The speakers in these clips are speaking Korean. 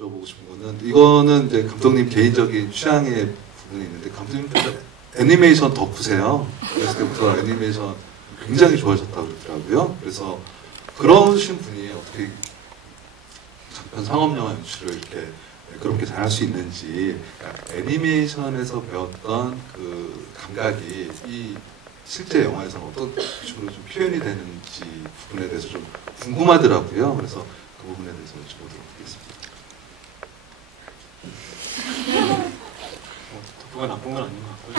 여쭤보고 싶은 거는 이거는 이제 감독님 개인적인 취향의 부분이 있는데 감독님께서 애니메이션 덕후세요. 어렸을 때부터 애니메이션 굉장히 좋아하셨다고 그러더라고요. 그래서 그러신 분이 어떻게 장편 상업영화 연출을 이렇게 그렇게 잘할 수 있는지, 그러니까 애니메이션에서 배웠던 그 감각이 이 실제 영화에서는 어떤 식으로 좀 표현이 되는지 부분에 대해서 좀 궁금하더라고요. 그래서 그 부분에 대해서 여쭤보도록 하겠습니다. 덕후가 나쁜 건 아닌 것 같고요.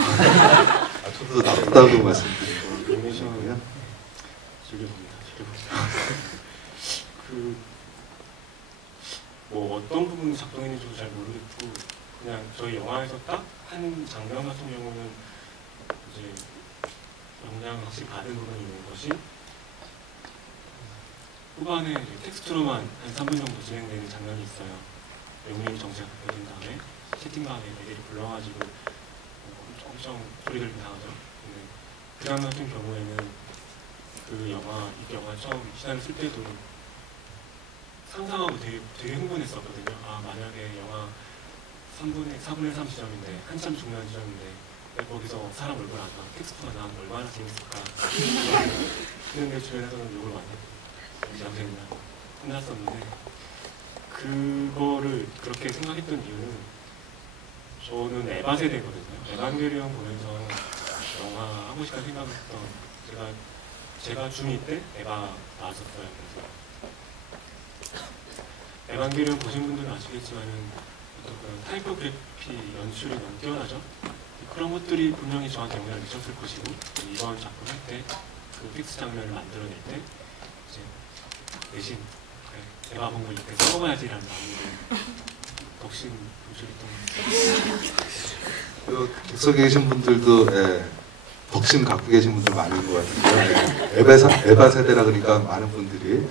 저도 나쁘다고 말씀드린 애니메이션이고요. 즐겨봅니다. 뭐 어떤 부분이 작동했는지 잘 모르겠고, 그냥 저희 영화에서 딱 한 장면 같은 경우는 이제 영향을 확실히 받은 부분이 있는 것이, 후반에 이제 텍스트로만 한 3분 정도 진행되는 장면이 있어요. 영웅이 정체가 바뀌어진 다음에 채팅방에 애들이 불러가지고 엄청 소리를 나가죠. 근데 그 장면 같은 경우에는 이 영화 처음 시나리오 쓸 때도 상상하고 되게 흥분했었거든요. 아, 만약에 영화 4분의 3 지점인데, 한참 중요한 지점인데, 거기서 사람 얼굴 안 나와 텍스트가 나오면 얼마나 재밌을까. 그런데 주변에서는 욕을 많이 했고, 양생이나 혼났었는데, 그거를 그렇게 생각했던 이유는, 저는 에바 세대거든요. 에반게리온 보면서 영화 하고 싶다는 생각을 했던, 제가 중2 때 에바 나왔었어요. 그래서 에반게리온 보신 분들은 아시겠지만은 어떤 그런 타이포그래피 연출이 너무 뛰어나죠. 그런 것들이 분명히 저한테 영향을 미쳤을 것이고, 이번 작품 할 때 그 픽스 장면을 만들어낼 때 이제 대신 에바 본 거 이렇게 써먹어야지라는 마음으로 덕심 연출했던 그 객석에 계신 분들도 덕심 갖고 계신 분들 많은 것 같은데요. 에바 세대라 그러니까 많은 분들이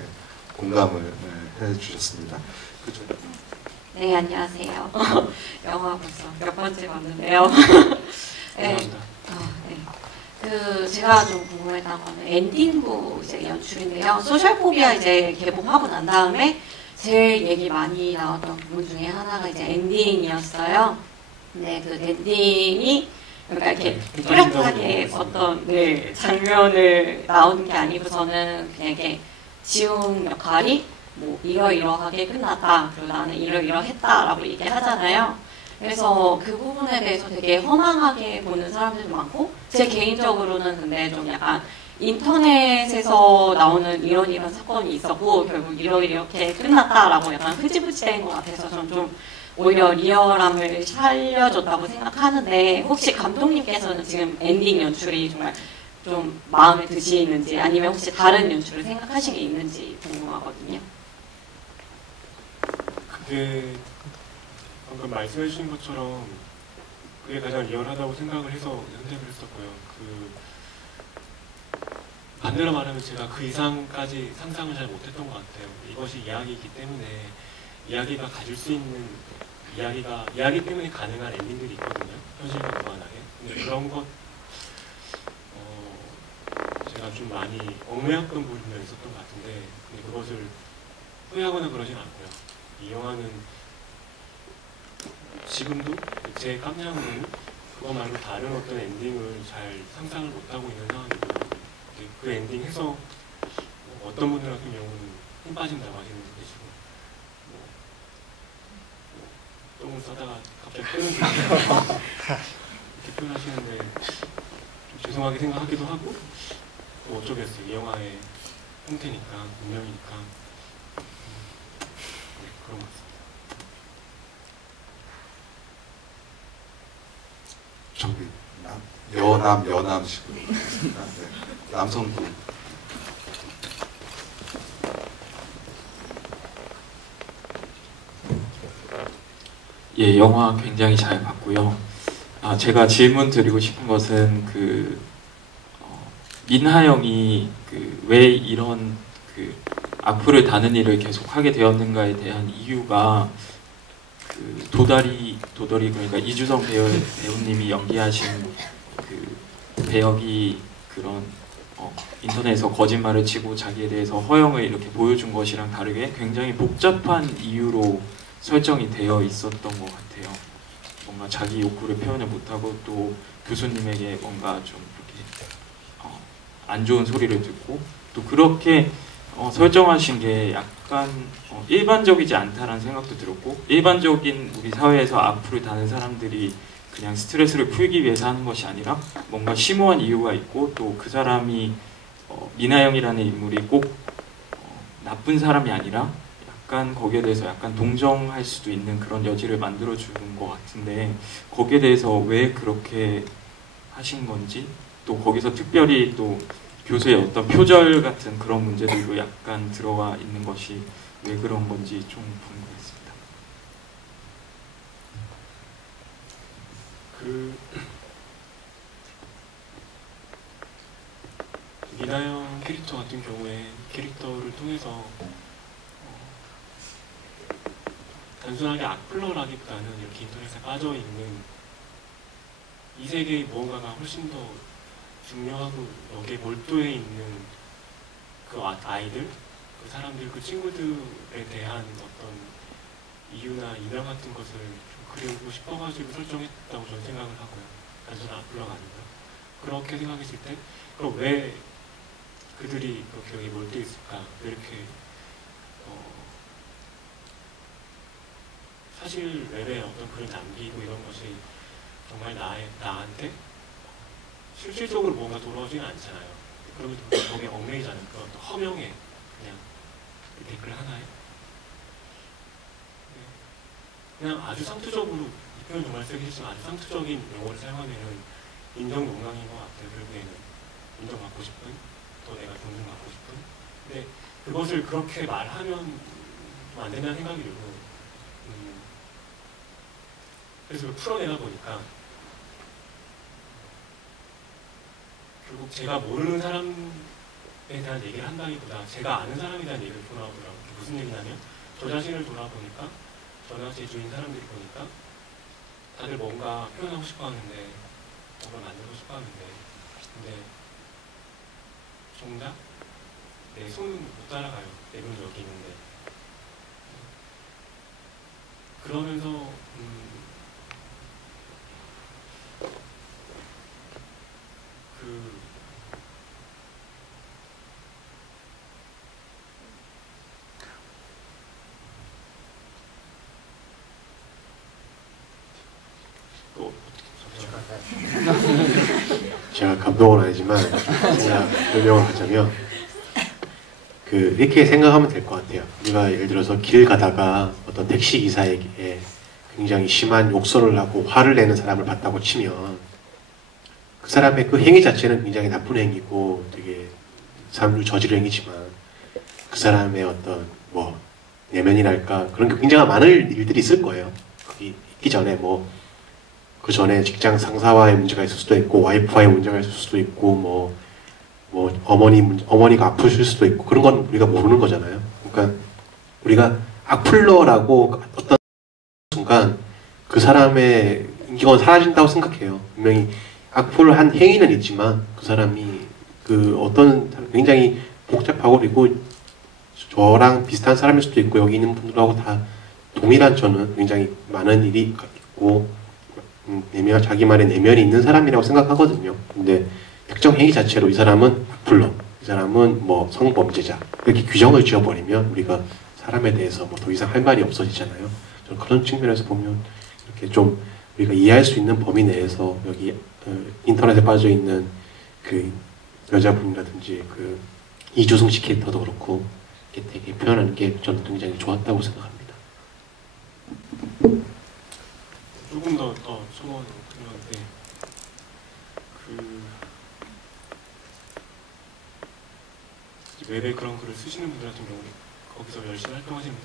공감을 해주셨습니다. 그렇죠? 네, 안녕하세요. 영화 벌써 몇 번째 봤는데요. 네. 제가 좀 궁금했던 거는 엔딩부 이제 연출인데요. 소셜포비아 이제 개봉하고 난 다음에 제일 얘기 많이 나왔던 부분 중에 하나가 이제 엔딩이었어요. 근데 그 엔딩이 그러니까 이렇게 뚜렷하게 어떤 장면을 나오는 게 아니고서는 그냥 이렇게 지웅 역할이 뭐 이러이러하게 끝났다, 그리고 나는 이러이러했다라고 얘기하잖아요. 그래서 그 부분에 대해서 되게 허망하게 보는 사람들도 많고, 제 개인적으로는 근데 좀 약간 인터넷에서 나오는 이런 사건이 있었고 결국 이렇게 끝났다라고 약간 흐지부지 된 것 같아서 전 좀 오히려 리얼함을 살려줬다고 생각하는데, 혹시 감독님께서는 지금 엔딩 연출이 정말 좀 마음에 드시는지, 아니면 혹시 다른 연출을 생각하신 게 있는지 궁금하거든요. 그게 방금 말씀해 주신 것처럼 그게 가장 리얼하다고 생각을 해서 선택을 했었고요. 반대로 말하면 제가 그 이상까지 상상을 잘 못했던 것 같아요. 이것이 이야기이기 때문에 이야기가 가질 수 있는 이야기 때문에 가능한 엔딩들이 있거든요. 현실과 무관하게. 근데 그런 것 제가 좀 많이 얽매였던 부분이 있었던 것 같은데, 근데 그것을 후회하거나 그러진 않고요. 이 영화는 지금도 제 깜냥으로는 그거 말고 다른 어떤 엔딩을 잘 상상을 못하고 있는 상황이고, 그 엔딩 해서 어떤 분들 같은 경우는 힘 빠진다고 하시는 분도 계시고, 똥을 싸다가 갑자기 끄는 분들 이렇게 표현하시는데 좀 죄송하게 생각하기도 하고, 또 어쩌겠어요. 이 영화의 형태니까, 운명이니까. 그런 것 같습니다. 저기 여남식으로 네. 남성분. 예, 영화 굉장히 잘 봤고요. 제가 질문 드리고 싶은 것은 민하영이 왜 이런 악플을 다는 일을 계속 하게 되었는가에 대한 이유가 도돌이 그러니까 이주성 배우님이 연기하신 배역이 그런 인터넷에서 거짓말을 치고 자기에 대해서 허영을 이렇게 보여준 것이랑 다르게 굉장히 복잡한 이유로 설정이 되어 있었던 것 같아요. 뭔가 자기 욕구를 표현을 못하고 또 교수님에게 뭔가 좀 이렇게 안 좋은 소리를 듣고 또 그렇게 설정하신 게 약간 일반적이지 않다라는 생각도 들었고, 일반적인 우리 사회에서 악플을 다는 사람들이 그냥 스트레스를 풀기 위해서 하는 것이 아니라 뭔가 심오한 이유가 있고 또 그 사람이 미나영이라는 인물이 꼭 나쁜 사람이 아니라 약간 거기에 대해서 약간 동정할 수도 있는 그런 여지를 만들어 주는 것 같은데, 거기에 대해서 왜 그렇게 하신 건지, 또 거기서 특별히 또 교수의 어떤 표절 같은 그런 문제들도 약간 들어가 있는 것이 왜 그런 건지 좀 궁금했습니다. 미나영 캐릭터 같은 경우에 캐릭터를 통해서 단순하게 악플러라기보다는 이렇게 인터넷에 빠져있는 이 세계의 무언가가 훨씬 더 중요하고 여기에 몰두해 있는 그 아이들, 그 사람들, 그 친구들에 대한 어떤 이유나 이명 같은 것을 좀 그리고 싶어가지고 설정했다고 저는 생각을 하고요. 단순한 악플러가 아니라. 그렇게 생각했을 때 그럼 왜 그들이 그렇게 여기 몰두해 있을까? 왜 이렇게 사실 웹에 어떤 글을 남기고 이런 것이 정말 나한테 실질적으로 뭔가 돌아오지는 않잖아요. 그러면 거기에 얽매이잖아요. 그런 허명에 그냥 댓글 하나에 그냥 아주 상투적으로, 이 표현 정말 쓰기 싫지만 아주 상투적인 용어를 사용하면은 인정 욕망인 것 같아요. 결국에는 인정받고 싶은, 또 내가 존중받고 싶은. 근데 그것을 그렇게 말하면 좀 안 된다는 생각이 들고, 그래서 그걸 풀어내다 보니까 결국 제가 모르는 사람에 대한 얘기를 한다기보다 제가 아는 사람에 대한 얘기를 돌아오더라고요. 무슨 얘기냐면 저 자신을 돌아보니까 저나 제 주인 사람들이 보니까 다들 뭔가 표현하고 싶어 하는데, 뭔가 만들고 싶어 하는데, 근데 정작 내 손은 못 따라가요. 내 눈이 여기 있는데. 그러면서 제가 감동은 아니지만 제가 설명을 하자면 이렇게 생각하면 될 것 같아요. 우리가 예를 들어서 길 가다가 어떤 택시 기사에게 굉장히 심한 욕설을 하고 화를 내는 사람을 봤다고 치면 그 사람의 그 행위 자체는 굉장히 나쁜 행위고 되게 사람들이 저지른 행위지만 그 사람의 어떤 내면이랄까 그런 게 굉장히 많은 일들이 있을 거예요. 거기 있기 전에 그 전에 직장 상사와의 문제가 있을 수도 있고 와이프와의 문제가 있을 수도 있고 어머니가 아프실 수도 있고 그런 건 우리가 모르는 거잖아요. 그러니까 우리가 악플러라고 어떤 순간 그 사람의 인격은 사라진다고 생각해요. 분명히 악플을 한 행위는 있지만 그 사람이 굉장히 복잡하고 그리고 저랑 비슷한 사람일 수도 있고 여기 있는 분들하고 다 동일한 저는 굉장히 많은 일이 있고 자기만의 내면이 있는 사람이라고 생각하거든요. 근데 특정 행위 자체로 이 사람은 악플러, 이 사람은 성범죄자 이렇게 규정을 지어버리면 우리가 사람에 대해서 더 이상 할 말이 없어지잖아요. 저는 그런 측면에서 보면 이렇게 좀 우리가 이해할 수 있는 범위 내에서 여기 인터넷에 빠져 있는 그 여자분이라든지 그 이주승 씨 캐릭터도 그렇고 이렇게 되게 표현하는 게 저는 굉장히 좋았다고 생각합니다. 조금 더 소원을 드렸는데 웹에 그런 글을 쓰시는 분들 같은 경우는 거기서 열심히 활동하시는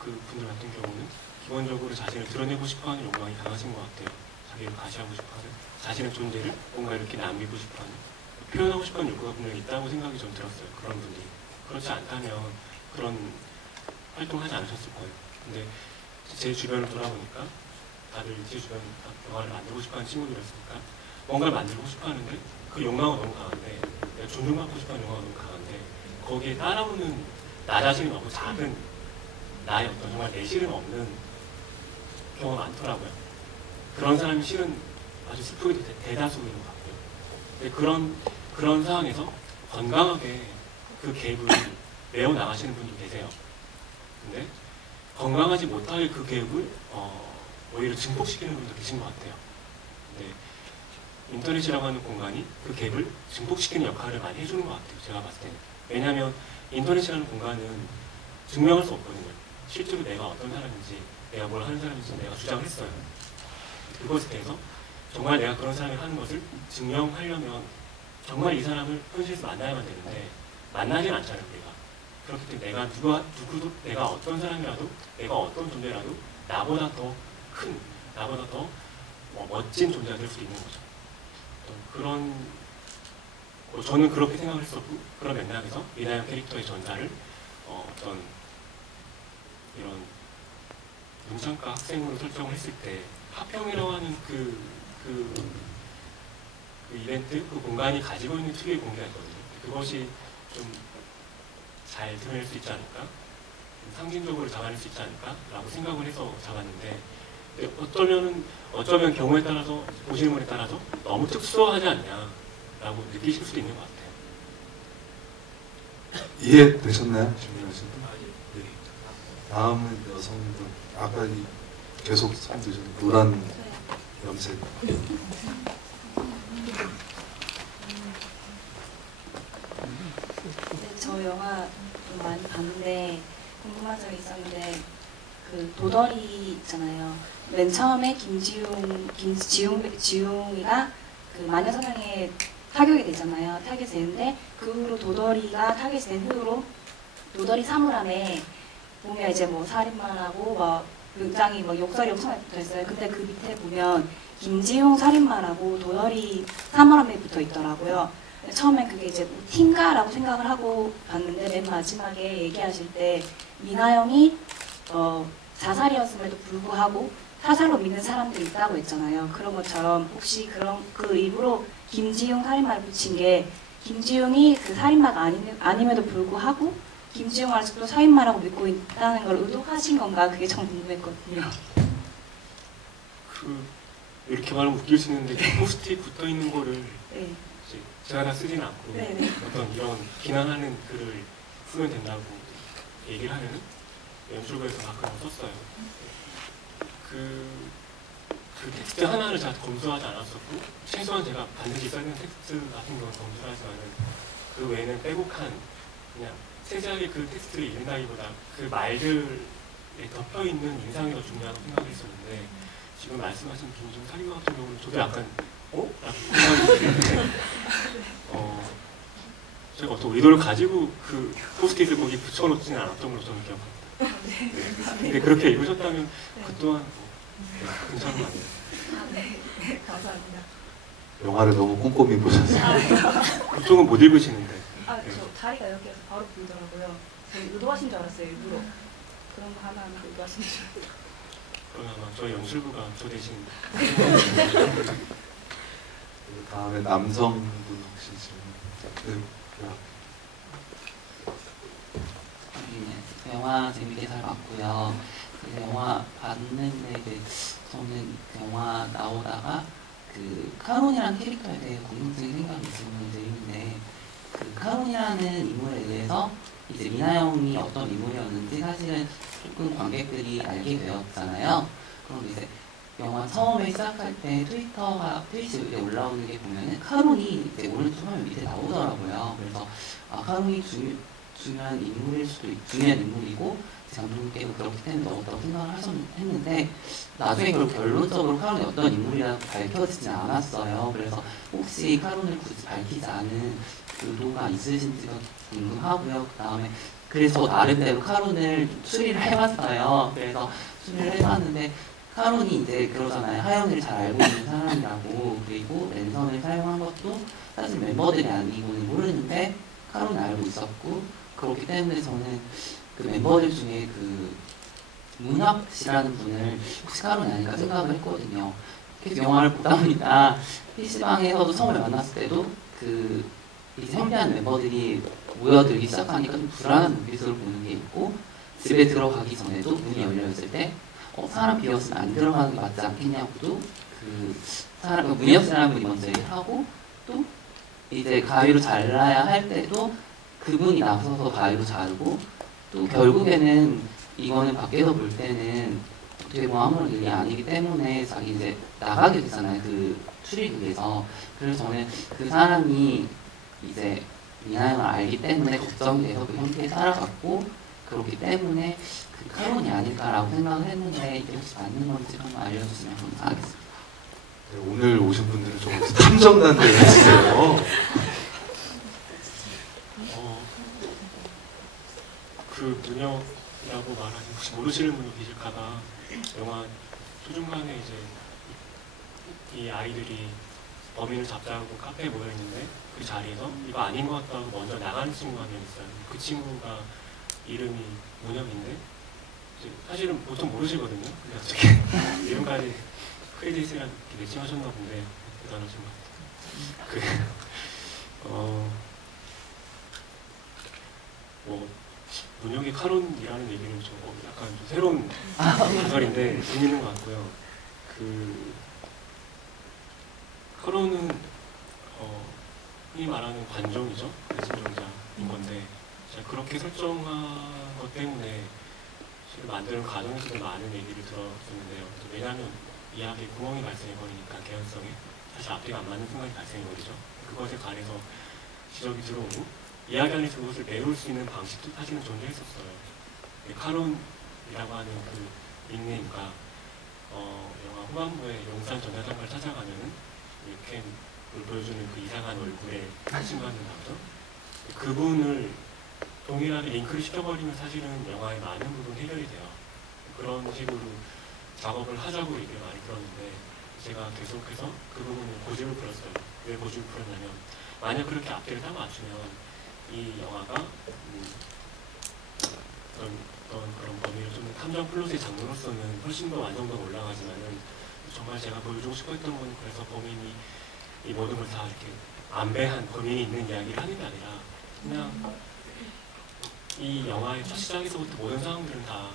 그 분들 같은 경우는 기본적으로 자신을 드러내고 싶어하는 욕망이 강하신 것 같아요. 자기를 과시하고 싶어하는, 자신의 존재를 뭔가 이렇게 남기고 싶어하는, 표현하고 싶어하는 욕구가 분명히 있다고 생각이 좀 들었어요. 그런 분들이. 그렇지 않다면 그런 활동하지 않으셨을 거예요. 근데 제 주변을 돌아보니까 다들 제 주변 영화를 만들고 싶어하는 친구들이었으니까 뭔가를 만들고 싶어하는데 그 욕망은 너무 강한데, 내가 존중받고 싶어하는 욕망은 너무 강한데 거기에 따라오는 나 자신이 너무 작은 나의 어떤 정말 내 실은 없는 경우가 많더라고요. 그런 사람이 실은 아주 슬프게도 대다수인 것 같고요. 근데 그런 상황에서 건강하게 그 갭을 메워 나가시는 분도 계세요. 근데 건강하지 못하게 그 갭을 오히려 증폭시키는 분도 계신 것 같아요. 근데 인터넷이라고 하는 공간이 그 갭을 증폭시키는 역할을 많이 해주는 것 같아요. 제가 봤을 때는. 왜냐하면 인터넷이라는 공간은 증명할 수 없거든요. 실제로 내가 어떤 사람인지, 내가 뭘 하는 사람인지 내가 주장을 했어요. 그것에 대해서 정말 내가 그런 사람이 하는 것을 증명하려면 정말 이 사람을 현실에서 만나야만 되는데 만나진 않잖아요, 우리가. 그렇기 때문에 누구도 내가 어떤 사람이라도, 내가 어떤 존재라도 나보다 더 큰, 나보다 더 멋진 존재가 될 수도 있는 거죠. 저는 그렇게 생각을 했었고, 그런 맥락에서 미나영 캐릭터의 전자를 어떤 이런 문창과 학생으로 설정을 했을 때 하평이라고 하는 그 이벤트, 그 공간이 가지고 있는 특유의 공기가 있거든요. 그것이 좀 잘 드러낼 수 있지 않을까? 상징적으로 잡아낼 수 있지 않을까라고 생각을 해서 잡았는데, 어쩌면 경우에 따라서, 보시는 분에 따라서 너무 특수하지 않냐라고 느끼실 수도 있는 것 같아요. 이해되셨나요? 질문하신 분? 네. 다음은 여성분. 아까 계속 손 드셨는데 노란 염색. 저 영화 좀 많이 봤는데 궁금한 점이 있었는데 그 도덜이 있잖아요. 맨 처음에 지웅이가 그 마녀사냥에 타격이 되잖아요. 타격이 되는데 그 후로 도덜이가 타격이 된 후로 도덜이 사물함에 보면 이제 뭐 살인마라고 막 굉장히 막 욕설이 엄청 많이 붙어 있어요. 근데 그 밑에 보면 김지용 살인마라고 도덜이 사물함에 붙어 있더라고요. 처음엔 그게 이제 뭐 팀가라고 생각을 하고 봤는데 맨 마지막에 얘기하실 때 미나영이 자살이었음에도 불구하고 타살로 믿는 사람들이 있다고 했잖아요. 그런 것처럼 혹시 그 일부러 김지용 살인마를 붙인 게 김지용이 그 살인마가 아님에도 불구하고 김지용을 아직도 살인마라고 믿고 있다는 걸 의도하신 건가? 그게 참 궁금했거든요. 이렇게 말하면 웃길 수 있는데 포스트잇 붙어 있는 거를 네. 제가 다 쓰진 않고 네네. 어떤 이런 비난하는 글을 쓰면 된다고 얘기를 하면은 연출부에서 막 그런 거 썼어요. 그 텍스트 하나를 제가 검수하지 않았었고 최소한 제가 반드시 써있는 텍스트 같은 경우는 검수를 하지만은 그 외에는 빼곡한 그냥 세세하게 그 텍스트를 읽는다기보다 그 말들에 덮여있는 인상이 더 중요하다고 생각을 했었는데 지금 말씀하신 김지용 살인마 같은 경우는 저도 약간 라고 생각이 드는데 제가 어떤 의도를 가지고 그 포스트잇을 거기 붙여놓지는 않았던 걸로 저는 기억합니다. 네. 근데 그렇게 읽으셨다면 그 또한 괜찮은 거 아니에요? 네, 감사합니다. 영화를 너무 꼼꼼히 보셨어요. 그쪽은 못 읽으시는데. 저 다리가 여기에서 바로 보이더라고요. 의도하신 줄 알았어요, 일부러. 그런 거 하나 의도하신 줄 알았어요. 그러면 아마 저희 연출부가 저 대신 다음에 남성분 혹시 질문? 영화 재밌게 잘 봤고요. 그 영화 봤는데 저는 그 영화 나오다가 그 카론이라는 캐릭터에 대해 궁금증이 생각이 질문을 드리는데 그 카론이라는 인물에 대해서 이제 미나영이 어떤 인물이었는지 사실은 조금 관객들이 알게 되었잖아요. 그럼 이제 영화 처음에 시작할 때 트윗이 이렇게 올라오는 게 보면은 카론이 이제 오른쪽 화면 밑에 나오더라고요. 그래서 카론이 중요한 인물이고 감독님께서 그렇기 때문에 넣었다고 생각을 했는데 나중에 결론적으로 카론이 어떤 인물이라고 밝혀지지 않았어요. 그래서 혹시 카론을 굳이 밝히지 않은 의도가 있으신지가 궁금하고요. 그 다음에 그래서 나름대로 카론을 추리를 해봤어요. 그래서 추리를 해봤는데 카론이 이제 그러잖아요. 하영이를 잘 알고 있는 사람이라고. 그리고 랜선을 사용한 것도 사실 멤버들이 아니고는 모르는데 카론은 알고 있었고, 그렇기 때문에 저는 그 멤버들 중에 그 문학 씨라는 분을 혹시 카론이 아닐까 생각을 했거든요. 계속 영화를 보다 보니까 PC방에서도 처음에 만났을 때도 그 이제 현피한 멤버들이 모여들기 시작하니까 좀 불안한 눈빛으로 보는 게 있고, 집에 들어가기 전에도 문이 열려 있을 때 사람 비었으면 안 들어가는 게 맞지 않겠냐고도 그 사람 문이 없는 사람이 먼저 얘기를 하고 또 이제 가위로 잘라야 할 때도 그분이 나서서 가위로 자르고 또 결국에는 이거는 밖에서 볼 때는 어떻게 보면 아무런 일이 아니기 때문에 자기 이제 나가게 되잖아요. 그 출입국에서. 그래서 저는 그 사람이 이제 미나형을 알기 때문에 걱정이 돼서 그 형태에 살아갔고 그렇기 때문에 그 카론이 아닐까라고 생각을 했는데 이게 혹시 맞는 건지 한번 알려주시면 감사하겠습니다. 네, 오늘 오신 분들은 좀 탐정단들 같으세요. 그 문혁이라고 말하는 혹시 모르시는 분이 계실까봐 영화 초중반에 이제 이 아이들이 범인을 잡자고 카페에 모여 있는데 그 자리에서 이거 아닌 것 같다고 먼저 나가는 친구가 한 명 있어요. 그 친구가 이름이 문혁인데 사실은 보통 모르시거든요. 근데 어떻게 이름까지 크레딧이랑 매칭하셨나 본데 대단하신 것 같아요. 문혁의 카론이라는 얘기는 좀 약간 좀 새로운 구설인데 재밌는 것 같고요. 카론은 흔히 말하는 관종이죠. 대승전자인 건데 제가 그렇게 설정한 것 때문에 실을 만드는 과정에서도 많은 얘기를 들었었는데요. 왜냐하면 이야기에 구멍이 발생해버리니까 개연성에 사실 앞뒤가 안 맞는 순간이 발생해버리죠. 그것에 관해서 지적이 들어오고 이야기 안에서 그것을 메울 수 있는 방식도 사실은 존재했었어요. 카론이라고 하는 그 닉네임과 영화 후반부에 용산 전야장을 찾아가면은 캠을 보여주는 그 이상한 얼굴에 한심한 남자 그분을 동일하게 링크를 시켜버리면 사실은 영화의 많은 부분 해결이 돼요. 그런 식으로 작업을 하자고 얘기를 많이 들었는데 제가 계속해서 그 부분을 고집을 풀었어요. 왜 고집을 풀었냐면 만약 그렇게 앞뒤를 딱 맞추면 이 영화가 어떤 그런 범위를 좀 탐정 플롯의 장르로서는 훨씬 더 완성도가 올라가지만은 정말 제가 보여주고 싶었던 건 그래서 범인이 이 모든 걸 다 이렇게 안배한 범인이 있는 이야기를 하는 게 아니라 그냥 이 영화의 첫 시작에서부터 모든 상황들은 다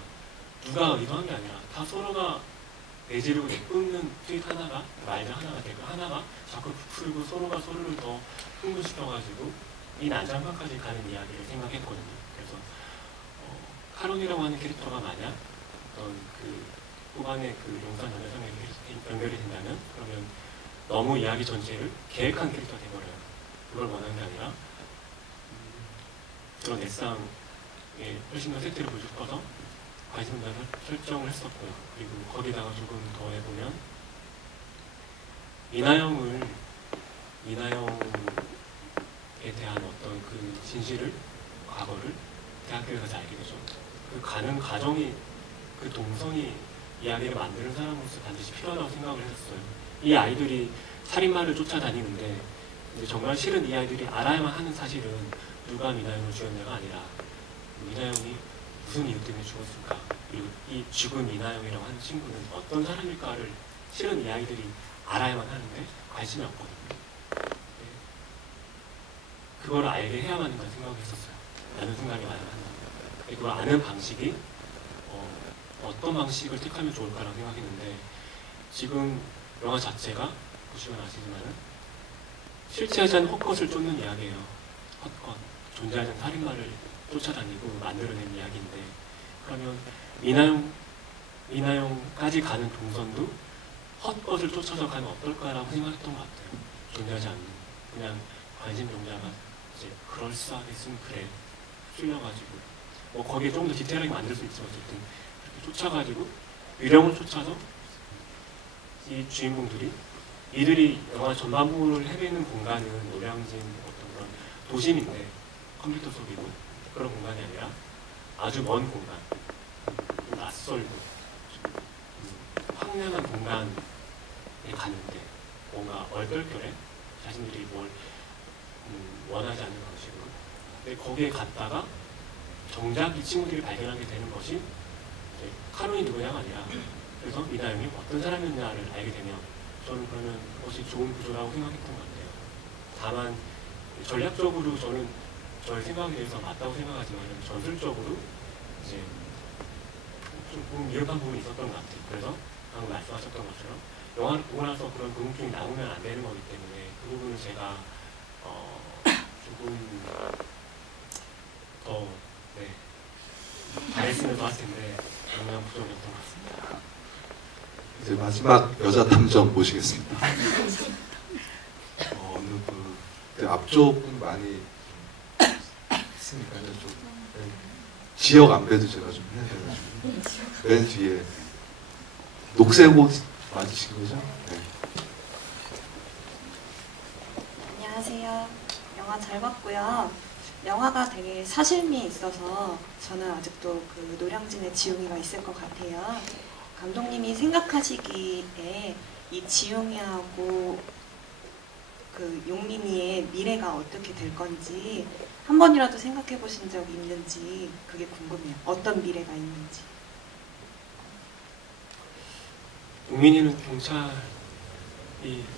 누가 의도한 게 아니라 다 서로가 내지르고 내뿜는 트윗 하나가 말들 하나가 되고 하나가 자꾸 풀고 서로가 서로를 더 흥분시켜가지고 이 난장판까지 가는 이야기를 생각했거든요. 그래서 카론이라고 하는 캐릭터가 만약 어떤 그 후반에 그 용산 전야장에 연결이 된다면 그러면 너무 이야기 전체를 계획한 캐릭터가 돼버려요. 그걸 원하는 게 아니라 그런 애상에 훨씬 더 세트를 보여주고 싶어서 관심을 설정을 했었고요. 그리고 거기다가 조금 더 해보면 미나영에 대한 어떤 그 진실을 과거를 대학교에 가서 알게 되죠. 그 가는 과정이 그 동선이 이야기를 만드는 사람으로서 반드시 필요하다고 생각을 했었어요. 이 아이들이 살인마를 쫓아다니는데 이제 정말 실은 이 아이들이 알아야만 하는 사실은 누가 미나영을 죽였냐가 아니라 미나영이 무슨 이유 때문에 죽었을까 그리고 이 죽은 미나영이라고 하는 친구는 어떤 사람일까를 실은 이 아이들이 알아야만 하는데 관심이 없거든요. 그걸 알게 해야만 한다는 생각을 했었어요. 라는 생각이 많이 한다. 그걸 아는 방식이 어떤 방식을 택하면 좋을까라고 생각했는데 지금 영화 자체가 보시면 아시지만은 실체하지 않은 헛것을 쫓는 이야기예요. 헛것, 존재하지 않는 살인마를 쫓아다니고 만들어낸 이야기인데 그러면 미나영까지 가는 동선도 헛것을 쫓아서 가면 어떨까라고 생각했던 것 같아요. 존재하지 않는 그냥 관심종자가 이제 그럴싸하게 쓴 글에 쏠려가지고 뭐 거기에 좀 더 디테일하게 만들 수 있지만 어쨌든 이렇게 쫓아가지고 유령을 쫓아서 이 주인공들이 이들이 영화 전반부를 헤매는 공간은 노량진 어떤 그런 도심인데 컴퓨터 속이고 그런 공간이 아니라 아주 먼 공간, 낯설고 황량한 공간에 가는데 뭔가 얼떨결에 자신들이 뭘 원하지 않는 방식으로 근데 거기에 갔다가 정작 이 친구들이 발견하게 되는 것이 카론이 누구냐가 아니라 그래서 미나영이 어떤 사람이었냐를 알게 되면 저는 그러면 그것이 좋은 구조라고 생각했던 것 같아요. 다만 전략적으로 저는 저의 생각에 대해서 맞다고 생각하지만 전술적으로 이제 조금 미흡한 부분이 있었던 것 같아요. 그래서 방금 말씀하셨던 것처럼 영화를 보고 나서 그런 궁금증이 나오면 안 되는 거기 때문에 그 부분은 제가 조금 더 잘했으면 좋았을 텐데 영향 부족이었던 것 같습니다. 이제 마지막 여자 탐정 모시겠습니다. 어느 분 앞쪽은 많이 있으니까요. 좀 지역 안배도 제가 좀 해야 돼가지고 맨 뒤에 녹색 옷 맞으신 거죠? 네. 안녕하세요. 영화 잘 봤고요. 영화가 되게 사실미 있어서 저는 아직도 그 노량진에 지웅이가 있을 것 같아요. 감독님이 생각하시기에 이 지웅이하고 그 용민이의 미래가 어떻게 될 건지 한 번이라도 생각해 보신 적이 있는지 그게 궁금해요. 어떤 미래가 있는지. 용민이는 경찰이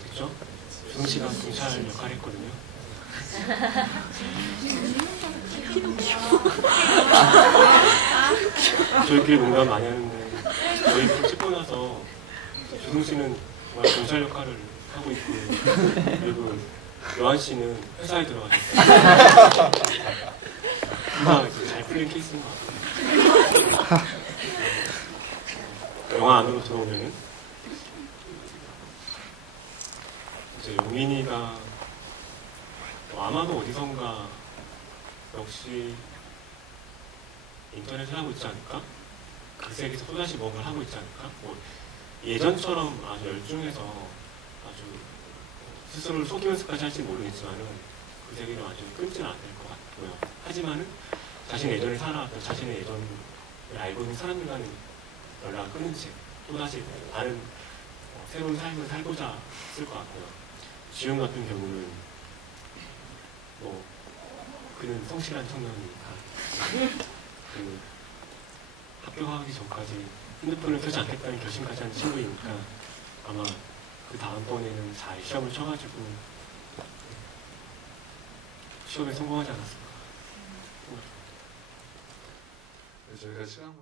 됐죠? 주승 씨가 경찰 역할을 했거든요. 저희끼리 농담 많이 하는데 저희 film 찍고 나서 주승 씨는 정말 경찰 역할을 하고 있고 그리고 요한 씨는 회사에 들어가셨어요. 정말 잘 풀린 케이스인 것 같아요. 영화 안으로 들어오면은 이제 용민이가 아마도 어디선가 역시 인터넷을 하고 있지 않을까? 그 세계에서 또다시 뭔가를 하고 있지 않을까? 뭐 예전처럼 아주 열중해서 아주 스스로를 속이면서까지 할지 모르겠지만은 그 세계를 완전히 끊지는 않을 것 같고요. 하지만은 자신의 예전에 살아왔던 자신의 예전을 알고 있는 사람들과는 연락을 끊은 채 또다시 다른 새로운 삶을 살고자 했을 것 같고요. 지용 같은 경우는 뭐 그는 성실한 청년이니까 그 합격하기 전까지 핸드폰을 켜지 않겠다는 결심까지 한 친구이니까 아마 그 다음번에는 잘 시험을 쳐가지고 시험에 성공하지 않았을까. 저희가 시간